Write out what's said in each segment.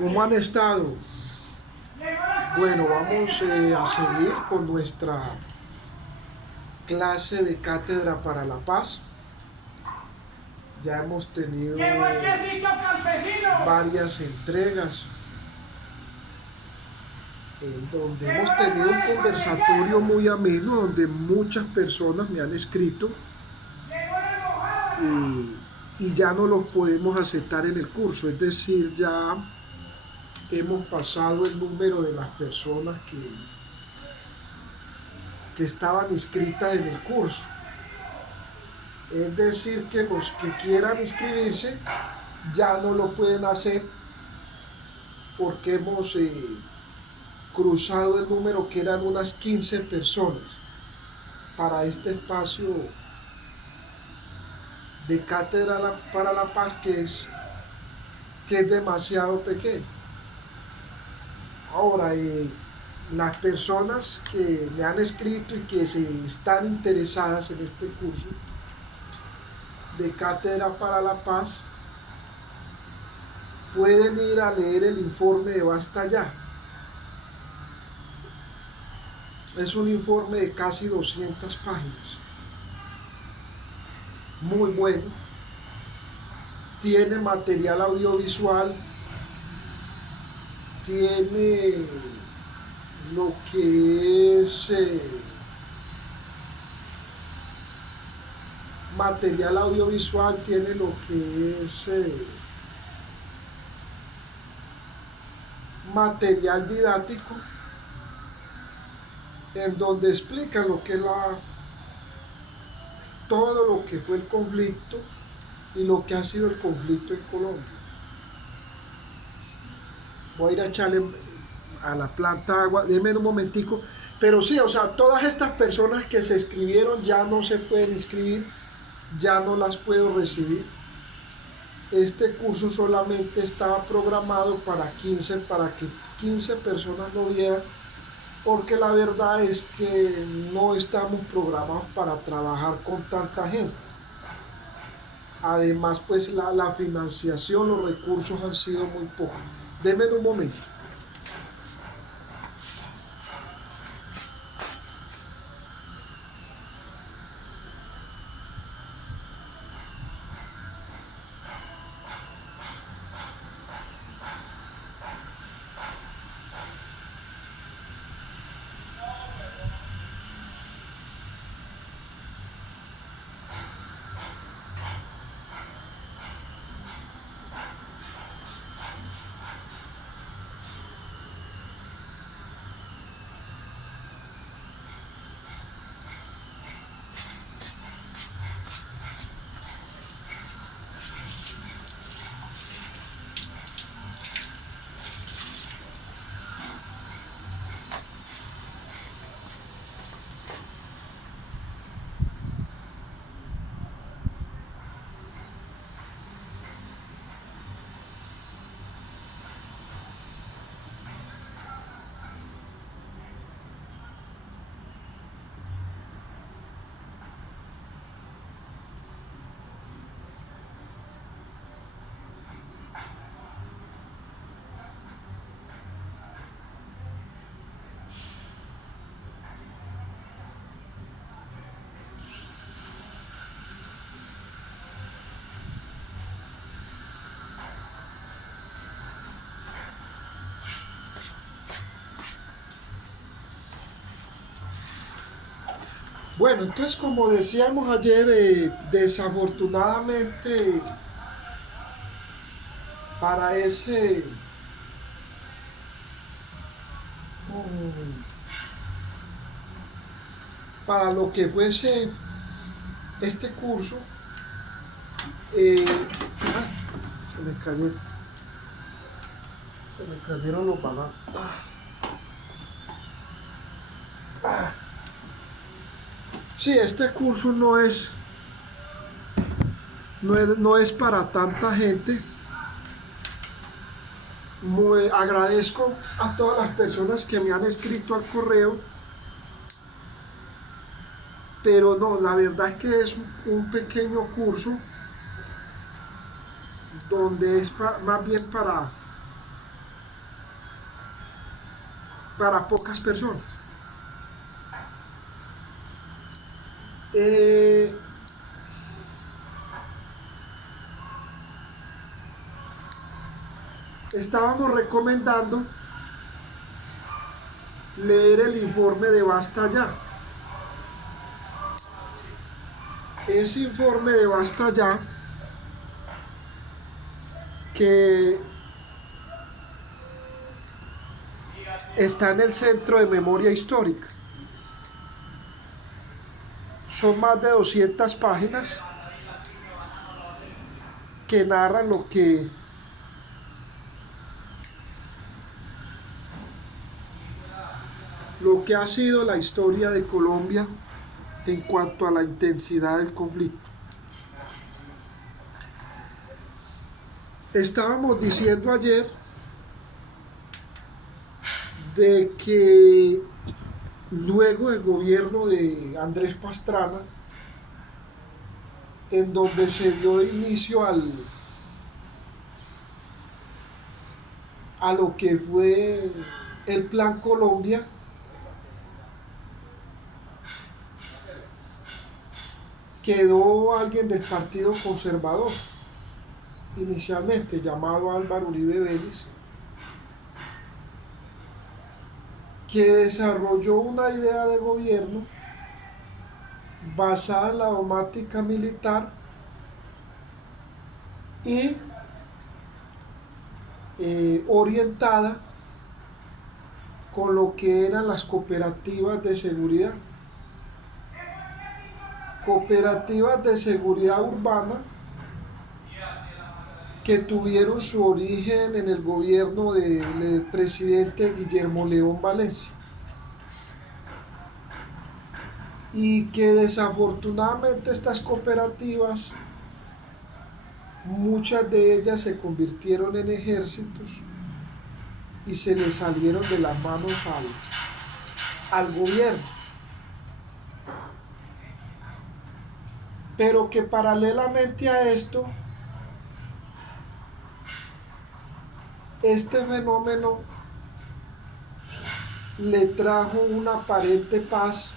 ¿Cómo han estado? Bueno, vamos a seguir con nuestra clase de Cátedra para la Paz. Ya hemos tenido varias entregas en donde hemos tenido un conversatorio muy ameno, donde muchas personas me han escrito y ya no los podemos aceptar en el curso. Es decir, ya hemos pasado el número de las personas que estaban inscritas en el curso. Es decir, que los que quieran inscribirse ya no lo pueden hacer porque hemos cruzado el número, que eran unas 15 personas para este espacio de Cátedra para la Paz, que es demasiado pequeño. Ahora, las personas que me han escrito y que se están interesadas en este curso de Cátedra para la Paz pueden ir a leer el informe de Basta Ya. Es un informe de casi 200 páginas, muy bueno. Tiene material audiovisual, tiene lo que es material audiovisual, tiene lo que es material didáctico, en donde explica lo que es todo lo que fue el conflicto y lo que ha sido el conflicto en Colombia. Voy a ir a echarle a la planta agua, déjenme un momentico, pero sí, o sea, todas estas personas que se inscribieron ya no se pueden inscribir, ya no las puedo recibir. Este curso solamente estaba programado para que 15 personas lo vieran, porque la verdad es que no estamos programados para trabajar con tanta gente. Además, pues la financiación, los recursos han sido muy pocos. Denme un momento. Bueno, entonces como decíamos ayer, desafortunadamente para mm, para lo que fuese este curso, eh, se me cayó, se me cayeron los bananos. Sí, este curso no es para tanta gente. Agradezco a todas las personas que me han escrito al correo, pero no, la verdad es que es un pequeño curso donde es más bien para pocas personas. Eh, Estábamos recomendando leer el informe de Basta Ya. Ese informe de Basta Ya, que está en el Centro de Memoria Histórica. Son más de 200 páginas que narran lo que ha sido la historia de Colombia en cuanto a la intensidad del conflicto. Estábamos diciendo ayer de que luego del gobierno de Andrés Pastrana, en donde se dio inicio a lo que fue el Plan Colombia, quedó alguien del Partido Conservador, inicialmente llamado Álvaro Uribe Vélez, que desarrolló una idea de gobierno basada en la dogmática militar y orientada con lo que eran las cooperativas de seguridad. Cooperativas de seguridad urbana que tuvieron su origen en el gobierno del presidente Guillermo León Valencia y que desafortunadamente estas cooperativas, muchas de ellas se convirtieron en ejércitos y se les salieron de las manos al gobierno, pero que paralelamente a esto, este fenómeno le trajo una aparente paz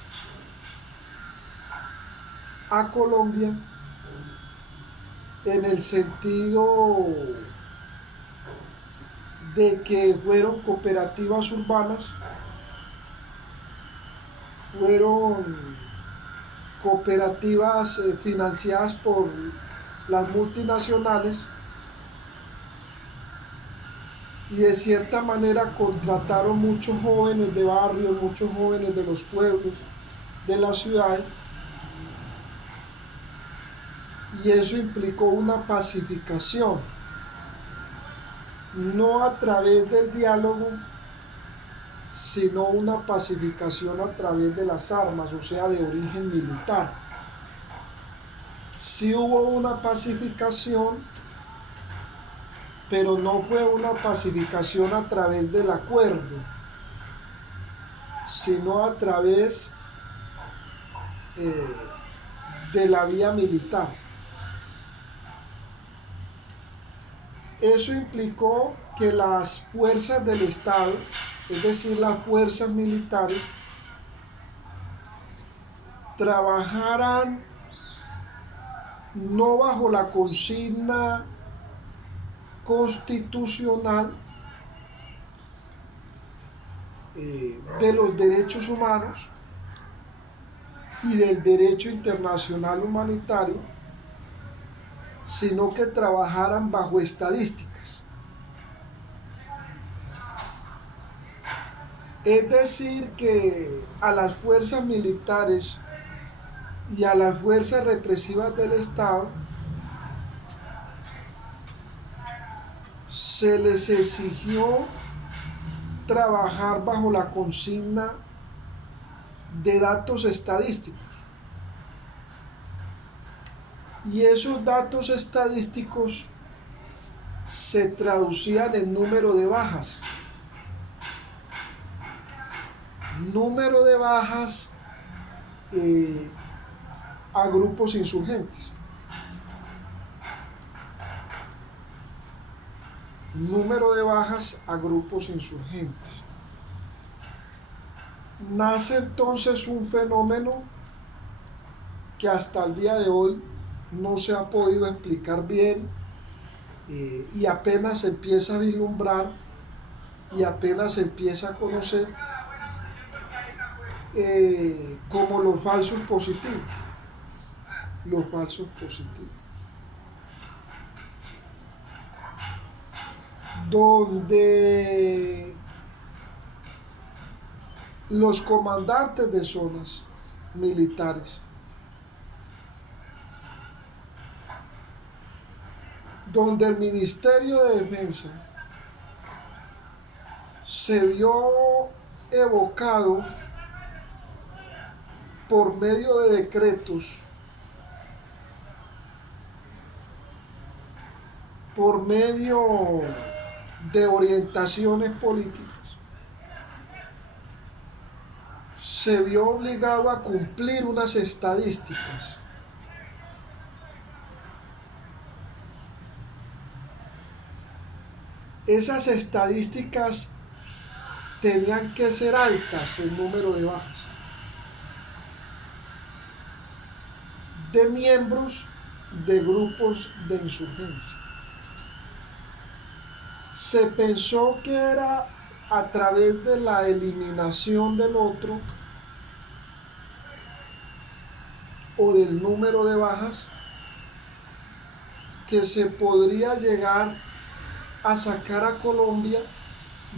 a Colombia en el sentido de que fueron cooperativas urbanas, fueron cooperativas financiadas por las multinacionales y de cierta manera contrataron muchos jóvenes de barrios, muchos jóvenes de los pueblos, de las ciudades, y eso implicó una pacificación, no a través del diálogo, sino una pacificación a través de las armas, o sea, de origen militar. Sí hubo una pacificación, pero no fue una pacificación a través del acuerdo, sino a través de la vía militar. Eso implicó que las fuerzas del Estado, es decir, las fuerzas militares, trabajaran no bajo la consigna constitucional de los derechos humanos y del derecho internacional humanitario, sino que trabajaran bajo estadísticas. Es decir, que a las fuerzas militares y a las fuerzas represivas del Estado se les exigió trabajar bajo la consigna de datos estadísticos. Y esos datos estadísticos se traducían en número de bajas. Número de bajas a grupos insurgentes. Número de bajas a grupos insurgentes. Nace entonces un fenómeno que hasta el día de hoy no se ha podido explicar bien, y apenas se empieza a vislumbrar y apenas se empieza a conocer, como los falsos positivos. Los falsos positivos. Donde los comandantes de zonas militares, donde el Ministerio de Defensa se vio evocado por medio de decretos, por medio de orientaciones políticas, se vio obligado a cumplir unas estadísticas. Esas estadísticas tenían que ser altas el número de bajas de miembros de grupos de insurgencia. Se pensó que era a través de la eliminación del otro o del número de bajas que se podría llegar a sacar a Colombia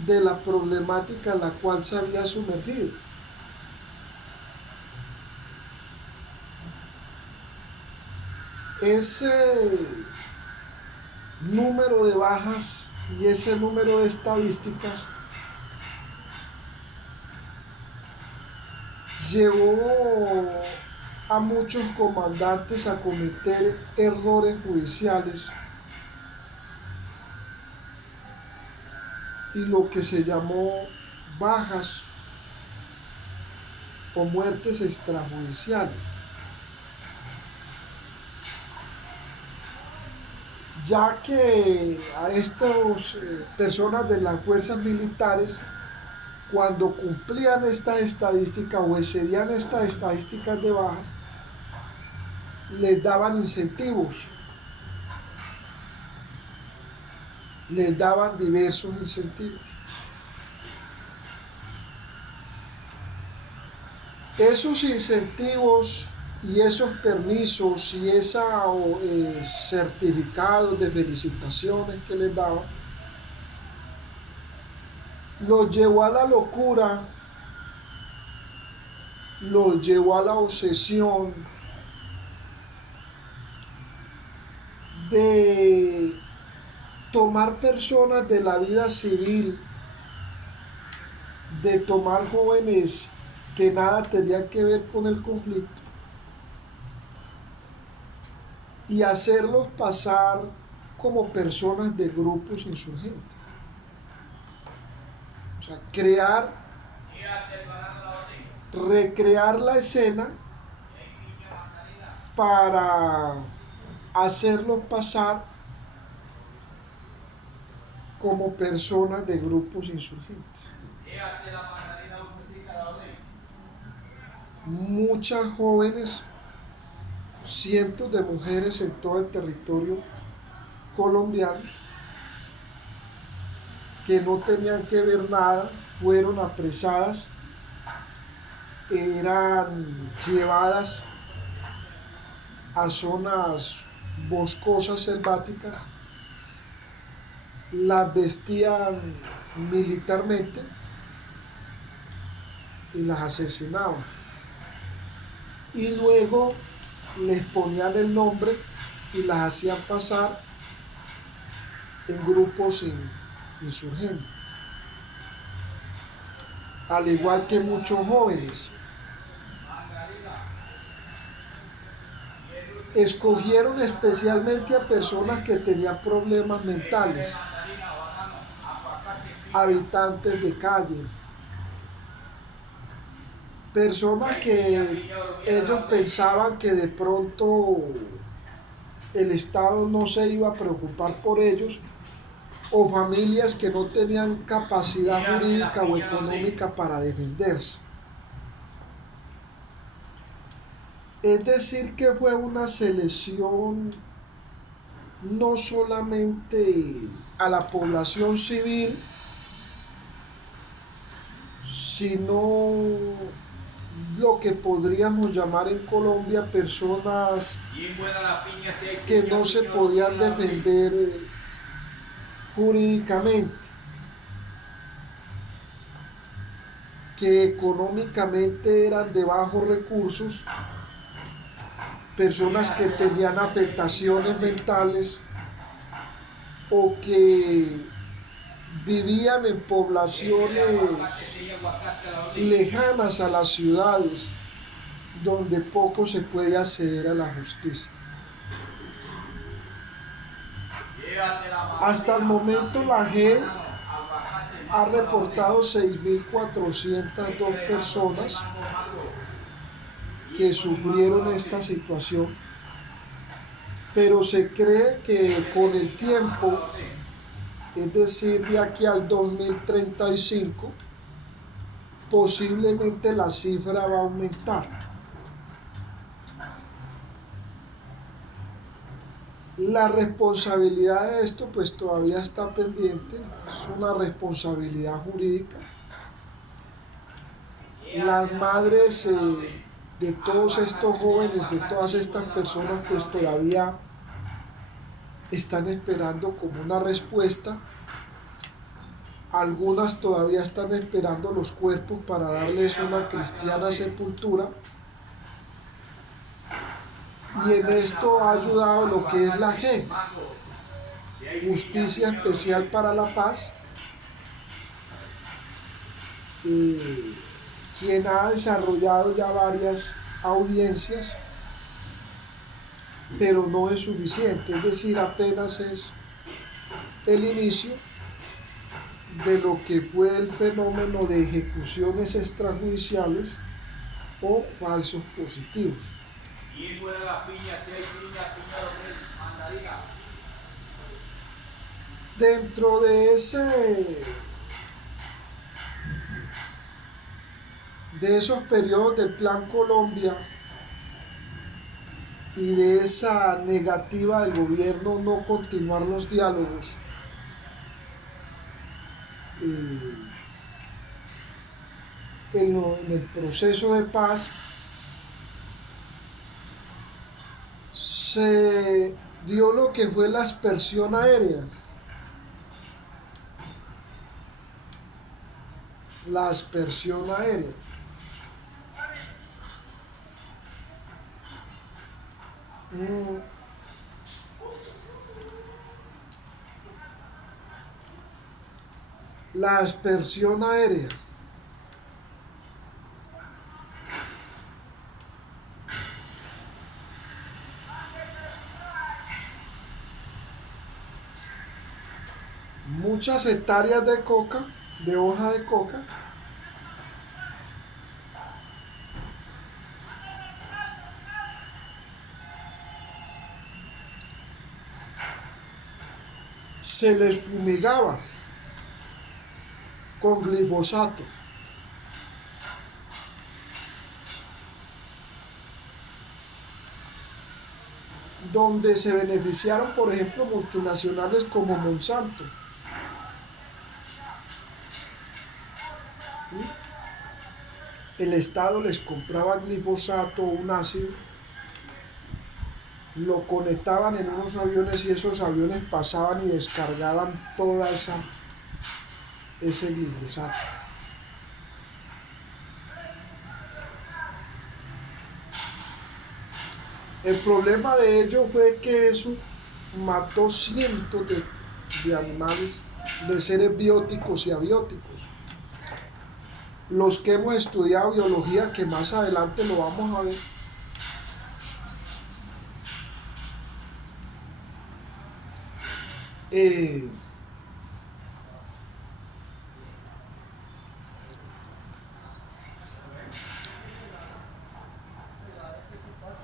de la problemática en la cual se había sumergido. Ese número de bajas y ese número de estadísticas llevó a muchos comandantes a cometer errores judiciales y lo que se llamó bajas o muertes extrajudiciales, ya que a estas personas de las fuerzas militares, cuando cumplían estas estadísticas o excedían estas estadísticas de bajas, les daban incentivos, les daban diversos incentivos. Esos incentivos y esos permisos y esos certificados de felicitaciones que les daban, los llevó a la locura, los llevó a la obsesión de tomar personas de la vida civil, de tomar jóvenes que nada tenían que ver con el conflicto y hacerlos pasar como personas de grupos insurgentes. O sea, recrear la escena para hacerlos pasar como personas de grupos insurgentes. Muchas jóvenes, cientos de mujeres en todo el territorio colombiano que no tenían que ver nada, fueron apresadas, eran llevadas a zonas boscosas, selváticas, las vestían militarmente y las asesinaban. Y luego les ponían el nombre y las hacían pasar en grupos insurgentes. Al igual que muchos jóvenes, escogieron especialmente a personas que tenían problemas mentales, habitantes de calle, personas que ellos pensaban que de pronto el Estado no se iba a preocupar por ellos, o familias que no tenían capacidad jurídica o económica para defenderse. Es decir, que fue una selección no solamente a la población civil, sino lo que podríamos llamar en Colombia personas que no se podían defender jurídicamente, que económicamente eran de bajos recursos, personas que tenían afectaciones mentales o que vivían en poblaciones lejanas a las ciudades donde poco se puede acceder a la justicia. Hasta el momento la JEP ha reportado 6.402 personas que sufrieron esta situación, pero se cree que con el tiempo, es decir, de aquí al 2035, posiblemente la cifra va a aumentar. La responsabilidad de esto pues todavía está pendiente, es una responsabilidad jurídica. Las madres de todos estos jóvenes, de todas estas personas pues todavía están esperando como una respuesta. Algunas todavía están esperando los cuerpos para darles una cristiana sepultura. Y en esto ha ayudado lo que es la JEP, Justicia Especial para la Paz, quien ha desarrollado ya varias audiencias, pero no es suficiente, es decir, apenas es el inicio de lo que fue el fenómeno de ejecuciones extrajudiciales o falsos positivos. Dentro de esos periodos del Plan Colombia y de esa negativa del gobierno no continuar los diálogos, en el proceso de paz, se dio lo que fue la aspersión aérea. La aspersión aérea. La aspersión aérea. Muchas hectáreas de coca, de hoja de coca, se les fumigaba con glifosato. Donde se beneficiaron, por ejemplo, multinacionales como Monsanto. El Estado les compraba glifosato, un ácido, lo conectaban en unos aviones y esos aviones pasaban y descargaban toda ese glifosato. El problema de ello fue que eso mató cientos de animales, de seres bióticos y abióticos. Los que hemos estudiado biología, que más adelante lo vamos a ver,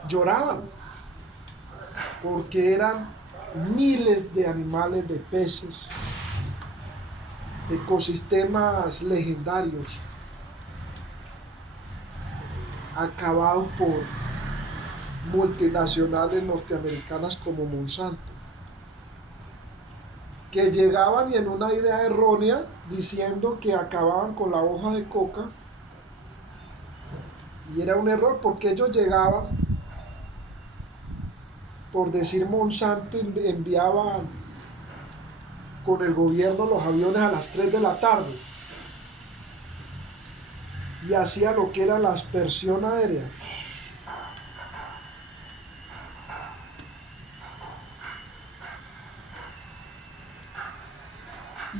lloraban, porque eran miles de animales, de peces, ecosistemas legendarios, acabados multinacionales norteamericanas como Monsanto, que llegaban y en una idea errónea diciendo que acababan con la hoja de coca, y era un error porque ellos llegaban, por decir Monsanto enviaba con el gobierno los aviones a las 3 de la tarde y hacía lo que era la aspersión aérea.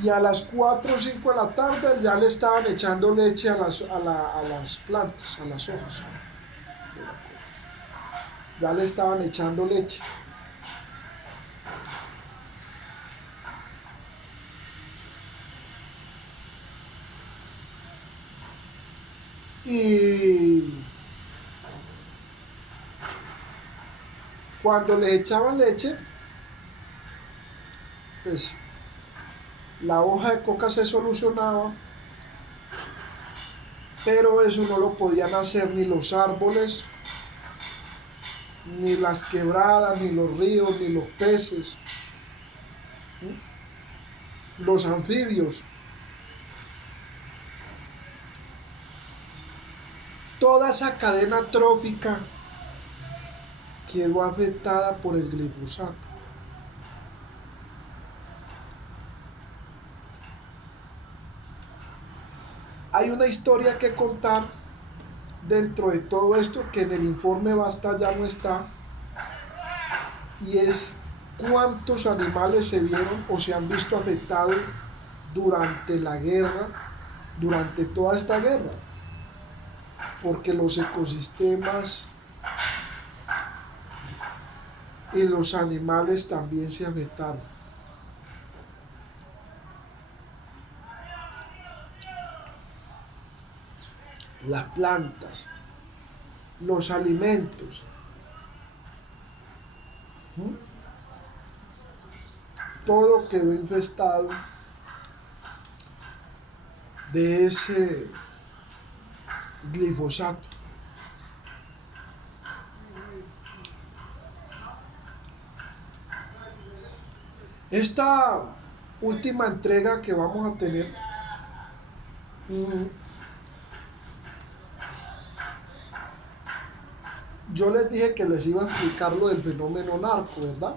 Y a las 4 o 5 de la tarde ya le estaban echando leche a las plantas, a las hojas. Ya le estaban echando leche. Y cuando le echaban leche, pues la hoja de coca se solucionaba, pero eso no lo podían hacer ni los árboles, ni las quebradas, ni los ríos, ni los peces, los anfibios. Toda esa cadena trófica quedó afectada por el glifosato. Hay una historia que contar dentro de todo esto que en el informe Basta ya no está, y es cuántos animales se vieron o se han visto afectados durante la guerra, durante toda esta guerra, porque los ecosistemas y los animales también se afectaron. Las plantas, los alimentos, ¿m? Todo quedó infestado de ese glifosato. Esta última entrega que vamos a tener, yo les dije que les iba a explicar lo del fenómeno narco, ¿verdad?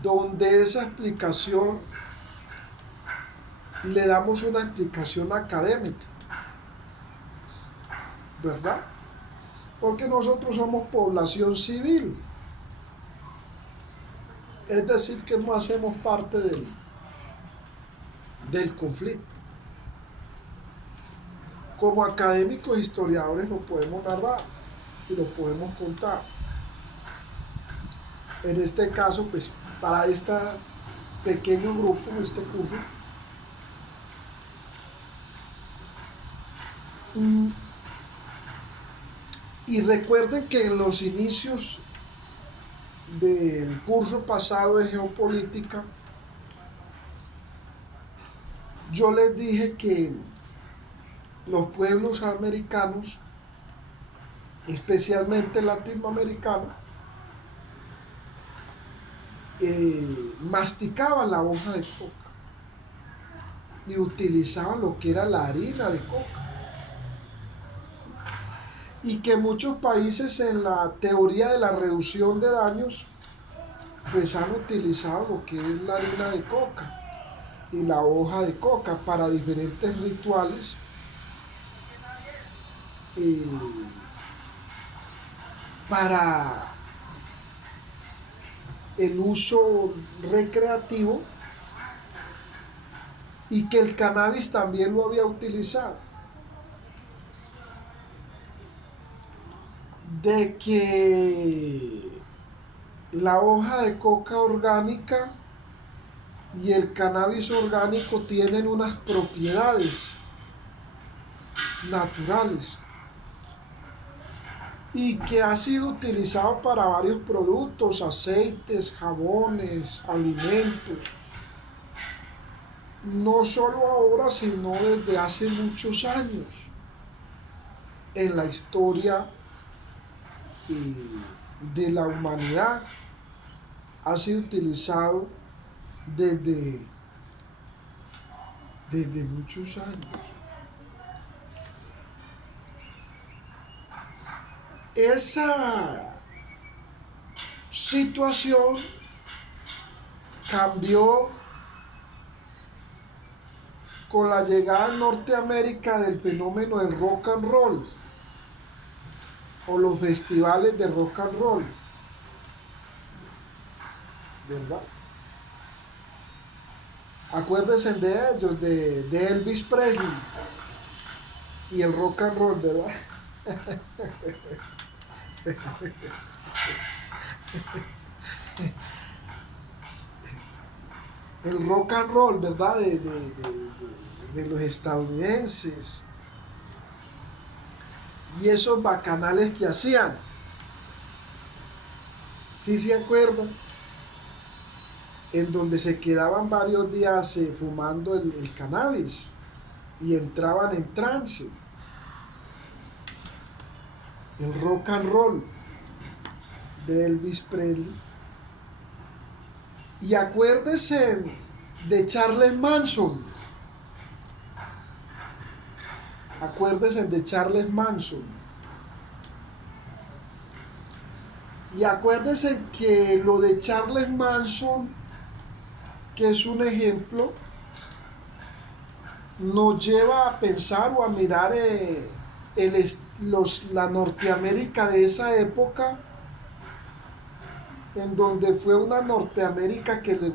Donde esa explicación le damos una explicación académica, ¿verdad? Porque nosotros somos población civil, es decir, que no hacemos parte del conflicto. Como académicos e historiadores lo podemos narrar y lo podemos contar. En este caso, pues para este pequeño grupo, este curso, y recuerden que en los inicios del curso pasado de geopolítica, yo les dije que los pueblos americanos, especialmente latinoamericanos, masticaban la hoja de coca y utilizaban lo que era la harina de coca. Y que muchos países en la teoría de la reducción de daños pues han utilizado lo que es la harina de coca y la hoja de coca para diferentes rituales, para el uso recreativo, y que el cannabis también lo había utilizado. De que la hoja de coca orgánica y el cannabis orgánico tienen unas propiedades naturales y que ha sido utilizado para varios productos, aceites, jabones, alimentos, no solo ahora, sino desde hace muchos años. en la historia de la humanidad. Ha sido utilizado desde, desde muchos años. Esa situación cambió con la llegada a Norteamérica del fenómeno del rock and roll o los festivales de rock and roll, ¿verdad? Acuérdense de ellos, de Elvis Presley y el rock and roll, ¿verdad? El rock and roll, ¿verdad? De los estadounidenses y esos bacanales que hacían. Sí se acuerdan, en donde se quedaban varios días fumando el cannabis y entraban en trance. El rock and roll de Elvis Presley. Y acuérdense de Charles Manson. Acuérdense de Charles Manson. Y acuérdense que lo de Charles Manson, que es un ejemplo, nos lleva a pensar o a mirar la Norteamérica de esa época, en donde fue una Norteamérica que le